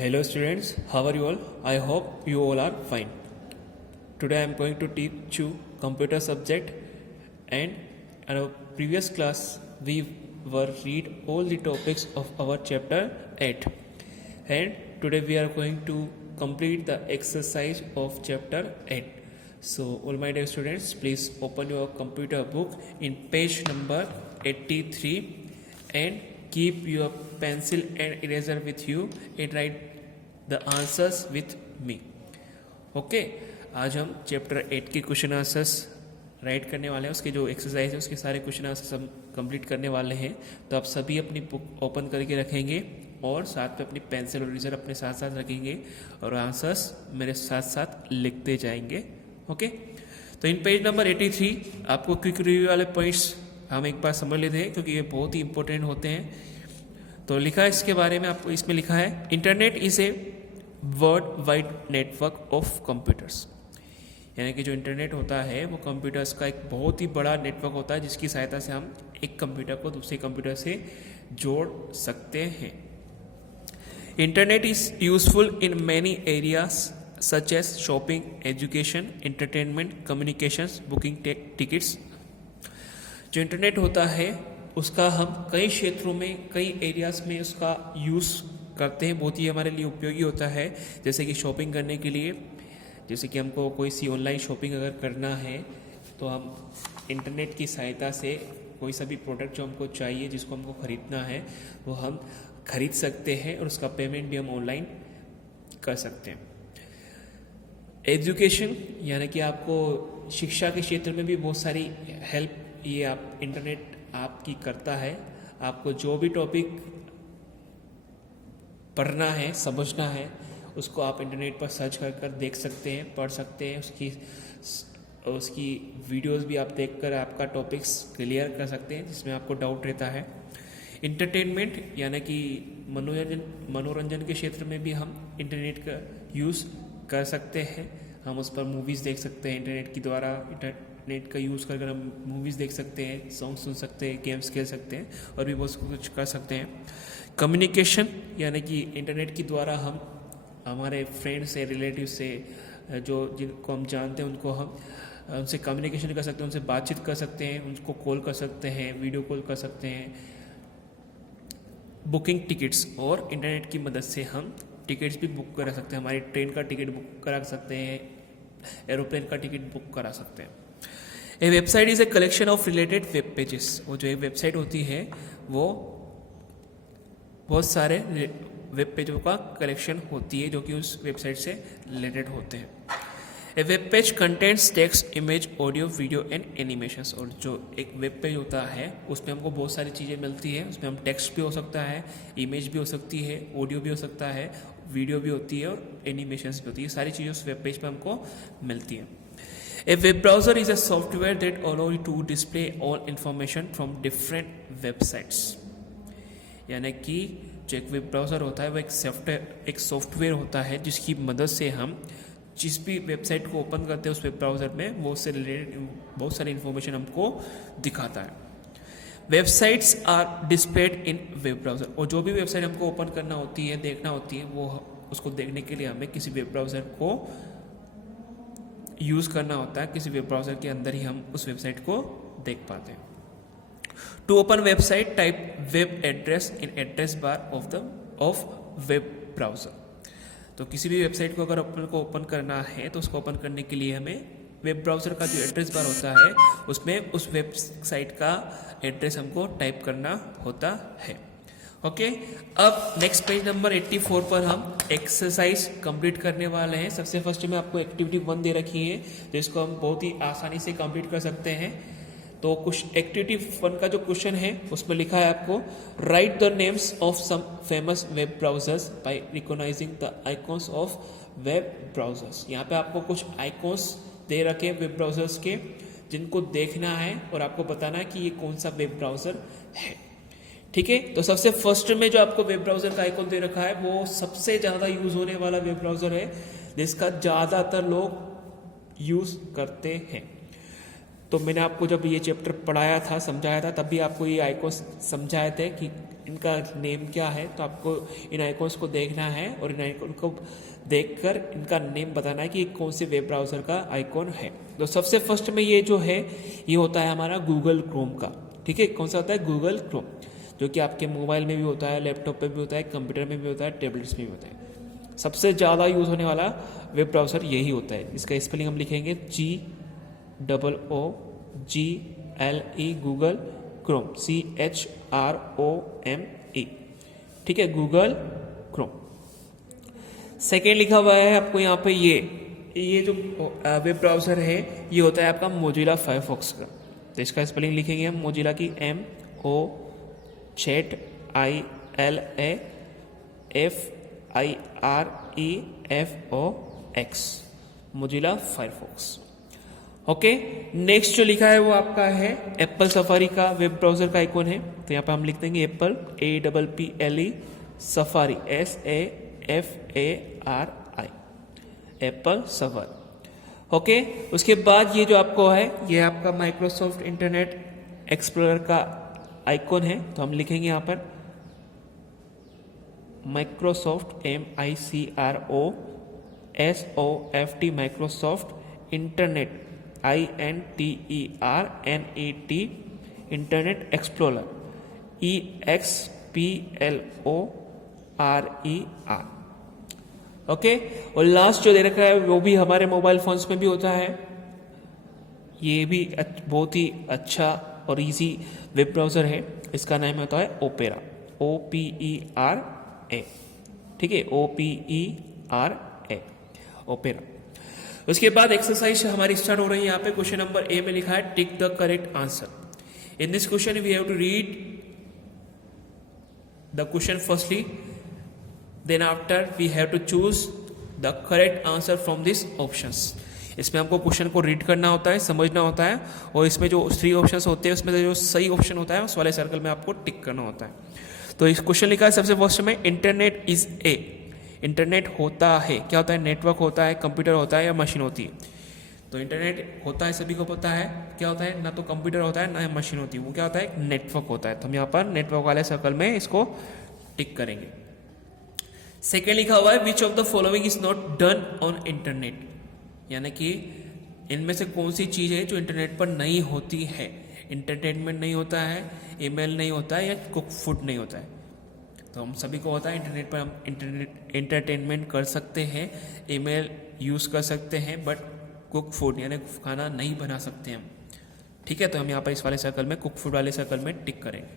Hello students, how are you all? I hope you all are fine. Today I am going to teach you computer subject, and in our previous class we were read all the topics of our chapter 8, and today we are going to complete the exercise of chapter 8. So all my dear students, please open your computer book in page number 83 and keep your pencil and eraser with you and write the answers with me. Okay, आज हम chapter 8 के question answers right करने वाले हैं. उसके जो exercise है उसके सारे क्वेश्चन आंसर्स हम कंप्लीट करने वाले हैं. तो आप सभी अपनी बुक ओपन करके रखेंगे और साथ में अपनी पेंसिल और इरेजर अपने साथ साथ रखेंगे और आंसर्स मेरे साथ साथ लिखते जाएंगे. ओके, तो इन पेज नंबर 83 आपको क्विक रिव्यू वाले पॉइंट्स हम एक बार समझ लेते हैं क्योंकि ये बहुत ही इंपॉर्टेंट होते हैं. तो लिखा है इसके बारे में, आपको इसमें लिखा है internet is a world wide network of computers. यानी कि जो इंटरनेट होता है वो कंप्यूटर्स का एक बहुत ही बड़ा नेटवर्क होता है जिसकी सहायता से हम एक कंप्यूटर को दूसरे कंप्यूटर से जोड़ सकते हैं. Internet is useful in many areas such as shopping, education, entertainment, communications, booking tickets. जो इंटरनेट होता है उसका हम कई क्षेत्रों में, कई एरियाज में उसका यूज़ करते हैं. बहुत ही हमारे लिए उपयोगी होता है. जैसे कि शॉपिंग करने के लिए, जैसे कि हमको कोई सी ऑनलाइन शॉपिंग अगर करना है तो हम इंटरनेट की सहायता से कोई सा भी प्रोडक्ट जो हमको चाहिए, जिसको हमको ख़रीदना है, वो हम खरीद सकते हैं और उसका पेमेंट भी हम ऑनलाइन कर सकते हैं. एजुकेशन, यानी कि आपको शिक्षा के क्षेत्र में भी बहुत सारी हेल्प ये आप इंटरनेट आपकी करता है. आपको जो भी टॉपिक पढ़ना है, समझना है, उसको आप इंटरनेट पर सर्च कर देख सकते हैं, पढ़ सकते हैं. उसकी वीडियोस भी आप देखकर आपका टॉपिक्स क्लियर कर सकते हैं जिसमें आपको डाउट रहता है. इंटरटेनमेंट, यानी कि मनोरंजन के क्षेत्र में भी हम इंटरनेट का यूज़ कर सकते हैं. हम उस पर मूवीज़ देख सकते हैं इंटरनेट के द्वारा. इंटरनेट का यूज़ कर हम मूवीज़ देख सकते हैं, सॉन्ग सुन सकते हैं, गेम्स खेल सकते हैं और भी बहुत कुछ कर सकते हैं. कम्युनिकेशन, यानी कि इंटरनेट के द्वारा हम हमारे फ्रेंड से, रिलेटिव से, जो जिनको हम जानते हैं उनको हम उनसे कम्युनिकेशन कर सकते हैं, उनसे बातचीत कर सकते हैं, उनको कॉल कर सकते हैं, वीडियो कॉल कर सकते हैं. बुकिंग टिकट्स, और इंटरनेट की मदद से हम टिकट्स भी बुक करा सकते हैं. हमारी ट्रेन का टिकट बुक करा सकते हैं, एरोप्लेन का टिकट बुक करा सकते हैं. A website is a collection of related web pages. वो जो एक वेबसाइट होती है वो बहुत सारे वेब पेजों का कलेक्शन होती है जो कि उस वेबसाइट से रिलेटेड होते हैं. A web page contents text, image, audio, video and animations. और जो एक वेब पेज होता है उसमें हमको बहुत सारी चीज़ें मिलती है. उसमें हम टेक्स्ट भी हो सकता है, इमेज भी हो सकती है, ऑडियो भी हो सकता है, वीडियो भी होती है और एनिमेशंस भी होती है. सारी चीज़ें उस वेब पेज पर हमको मिलती हैं. A web browser is a software that allows you to display all information from different websites. यानी कि जो एक वेब ब्राउज़र होता है वो एक सॉफ्टवेयर होता है जिसकी मदद से हम जिस भी वेबसाइट को ओपन करते हैं उस वेब ब्राउज़र में वो उससे रिलेटेड बहुत सारी इन्फॉर्मेशन हमको दिखाता है. Websites are displayed in web browser. और जो भी वेबसाइट हमको ओपन करना होती है, देखना होती है, वो उसको देखने के लिए हमें किसी वेब ब्राउज़र को यूज़ करना होता है. किसी वेब ब्राउज़र के अंदर ही हम उस वेबसाइट को देख पाते हैं. To open website type web address in address bar of web browser. तो किसी भी वेबसाइट को अगर अपन को ओपन करना है तो उसको ओपन करने के लिए हमें वेब ब्राउज़र का जो एड्रेस बार होता है उसमें उस वेबसाइट का एड्रेस हमको टाइप करना होता है. ओके, अब नेक्स्ट पेज नंबर 84 पर हम एक्सरसाइज कंप्लीट करने वाले हैं. सबसे फर्स्ट में आपको एक्टिविटी 1 दे रखी है जिसको हम बहुत ही आसानी से कंप्लीट कर सकते हैं. तो कुछ एक्टिविटी 1 का जो क्वेश्चन है उसमें लिखा है आपको write the names of some famous web browsers by recognising the icons of web browsers. यहाँ पे आपको कुछ आइकॉन्स दे रखे हैं वेब ब्राउजर्स के जिनको देखना है और आपको बताना है कि ये कौन सा वेब ब्राउजर है. ठीक है, तो सबसे फर्स्ट में जो आपको वेब ब्राउजर का आइकॉन दे रखा है वो सबसे ज़्यादा यूज होने वाला वेब ब्राउजर है जिसका ज़्यादातर लोग यूज करते हैं. तो मैंने आपको जब ये चैप्टर पढ़ाया था, समझाया था, तब भी आपको ये आइकॉन्स समझाए थे कि इनका नेम क्या है। तो आपको इन आइकॉन्स को देखना है और इन आइकॉन को देखकर इनका नेम बताना है कि कौन से वेब ब्राउज़र का आइकॉन है। तो सबसे फर्स्ट में ये जो है ये होता है हमारा गूगल क्रोम का। ठीक है, कौन सा होता है? गूगल क्रोम, जो कि आपके मोबाइल में भी होता है, लैपटॉप पे भी होता है, कंप्यूटर में भी होता है, टैबलेट्स में भी होता है। सबसे ज़्यादा यूज़ होने वाला वेब ब्राउज़र यही होता है। इसका स्पेलिंग हम लिखेंगे GOOGLE, गूगल क्रोम, CHROME। ठीक है, गूगल क्रोम। सेकेंड लिखा हुआ है आपको यहाँ पे ये जो वेब ब्राउज़र है ये होता है आपका मोजिला फायरफॉक्स का। तो इसका स्पेलिंग लिखेंगे हम मोजिला की MOZILAFIREFOX, Mozilla Firefox. Okay, next जो लिखा है वो आपका है एप्पल सफारी का वेब ब्राउज़र का आइकॉन है। तो यहाँ पे हम लिख देंगे Apple, APPLE, safari, SAFARI, Apple safari. Okay, उसके बाद ये जो आपको है ये आपका माइक्रोसॉफ्ट इंटरनेट एक्सप्लोरर का आइकॉन है। तो हम लिखेंगे यहाँ पर Microsoft, MICROSOFT, Microsoft internet, INTERNET, internet explorer, EXPLORER। Okay, और लास्ट जो दे रखा है वो भी हमारे मोबाइल फोन्स में भी होता है। ये भी बहुत ही अच्छा और इजी वेब ब्राउज़र है। इसका नाम होता है ओपेरा, OPERA। ठीक है, OPERA, ओपेरा। उसके बाद एक्सरसाइज हमारी स्टार्ट हो रही है। यहाँ पे क्वेश्चन नंबर ए में लिखा है tick the correct answer. In this question we have to read the question firstly, then after we have to choose the correct answer from this options. इसमें हमको क्वेश्चन को रीड करना होता है, समझना होता है, और इसमें जो 3 ऑप्शंस होते हैं उसमें जो सही ऑप्शन होता है उस वाले सर्कल में आपको टिक करना होता है। तो इस क्वेश्चन लिखा है सबसे फर्स्ट में, इंटरनेट इज ए, इंटरनेट होता है, क्या होता है? नेटवर्क होता है, कंप्यूटर होता है या मशीन होती है? तो इंटरनेट होता है, सभी को पता है क्या होता है, ना तो कंप्यूटर होता है ना मशीन होती है, वो क्या होता है? नेटवर्क होता है। तो हम यहाँ पर नेटवर्क वाले सर्कल में इसको टिक करेंगे। सेकेंड लिखा हुआ है which of the following is not done on internet, यानी कि इनमें से कौन सी चीज़ है जो इंटरनेट पर नहीं होती है? इंटरटेनमेंट नहीं होता है, ईमेल नहीं होता है, या कुक फूड नहीं होता है। तो हम सभी को होता है इंटरनेट पर हम एंटरटेनमेंट कर सकते हैं, ईमेल यूज़ कर सकते हैं, बट कुक फूड यानी खाना नहीं बना सकते हम। ठीक है, तो हम यहाँ पर इस वाले सर्कल में, कुक फूड वाले सर्कल में टिक करेंगे।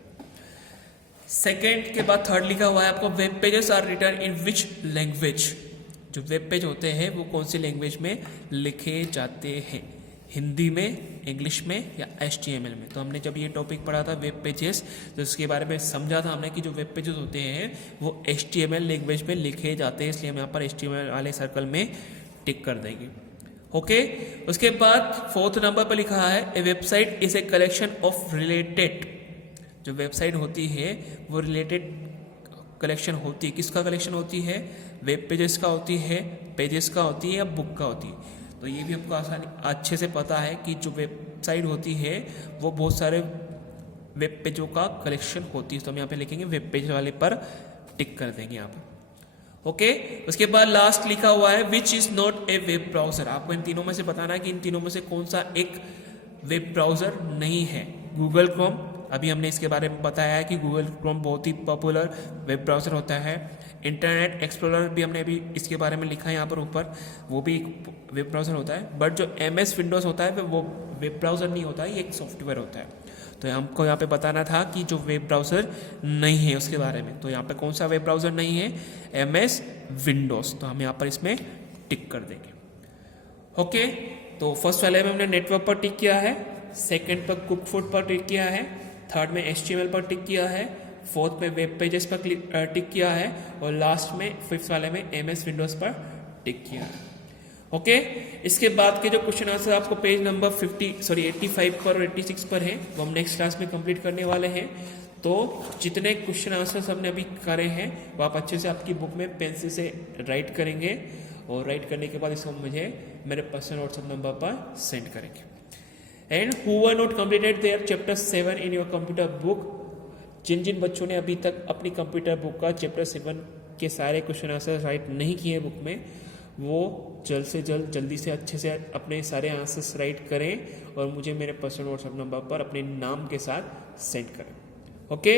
सेकेंड के बाद थर्ड लिखा हुआ है आपको web pages are written in which language, जो वेब पेज होते हैं वो कौन सी लैंग्वेज में लिखे जाते हैं? हिंदी में, इंग्लिश में या HTML में? तो हमने जब ये टॉपिक पढ़ा था वेब पेजेस, तो इसके बारे में समझा था हमने कि जो वेब पेजेस होते हैं वो HTML लैंग्वेज में लिखे जाते हैं, इसलिए हम यहाँ पर HTML वाले सर्कल में टिक कर देंगे। ओके, उसके बाद फोर्थ नंबर पर लिखा है a website is a collection of related, जो वेबसाइट होती है वो रिलेटेड कलेक्शन होती है। किसका कलेक्शन होती है? वेब पेजेस का होती है, पेजेस का होती है, या बुक का होती है? तो ये भी हमको आसानी अच्छे से पता है कि जो वेबसाइट होती है वो बहुत सारे वेब पेजों का कलेक्शन होती है। तो हम यहाँ पे लिखेंगे वेब पेज वाले पर टिक कर देंगे यहाँ पर। ओके, उसके बाद लास्ट लिखा हुआ है which is not a web browser. आपको इन तीनों में से बताना है कि इन तीनों में से कौन सा एक वेब ब्राउजर नहीं है। गूगल क्रोम, अभी हमने इसके बारे में बताया है कि गूगल क्रोम बहुत ही पॉपुलर वेब ब्राउज़र होता है। इंटरनेट एक्सप्लोरर भी हमने अभी इसके बारे में लिखा है यहाँ पर ऊपर, वो भी एक वेब ब्राउज़र होता है। बट जो MS विंडोज़ होता है वो वेब ब्राउज़र नहीं होता है, ये एक सॉफ्टवेयर होता है। तो हमको यहाँ पे बताना था कि जो वेब ब्राउज़र नहीं है उसके बारे में। तो यहाँ पे कौन सा वेब ब्राउज़र नहीं है? MS Windows. तो हम यहाँ पर इसमें टिक कर देंगे। ओके, तो फर्स्ट वाले में हमने नेटवर्क पर टिक किया है, सेकेंड पर कुक फूड पर टिक किया है, थर्ड में HTML पर टिक किया है, फोर्थ में वेब पेजेस पर टिक किया है, और लास्ट में फिफ्थ वाले में MS विंडोज़ पर टिक किया है। ओके, इसके बाद के जो क्वेश्चन आंसर आपको पेज नंबर 85 पर और 86 पर है वो हम नेक्स्ट क्लास में कंप्लीट करने वाले हैं। तो जितने क्वेश्चन आंसर्स हमने अभी करे हैं वो आप अच्छे से आपकी बुक में पेंसिल से राइट करेंगे, और राइट करने के बाद इसको मुझे मेरे पर्सनल व्हाट्सएप नंबर पर सेंड करेंगे। And who were not completed their chapter 7 in your computer book, जिन जिन बच्चों ने अभी तक अपनी कंप्यूटर बुक का चैप्टर 7 के सारे क्वेश्चन आंसर राइट नहीं किए बुक में, वो जल्द से जल्दी से अच्छे से अपने सारे आंसर्स राइट करें और मुझे मेरे पर्सनल व्हाट्सएप नंबर पर अपने नाम के साथ सेंड करें. ओके.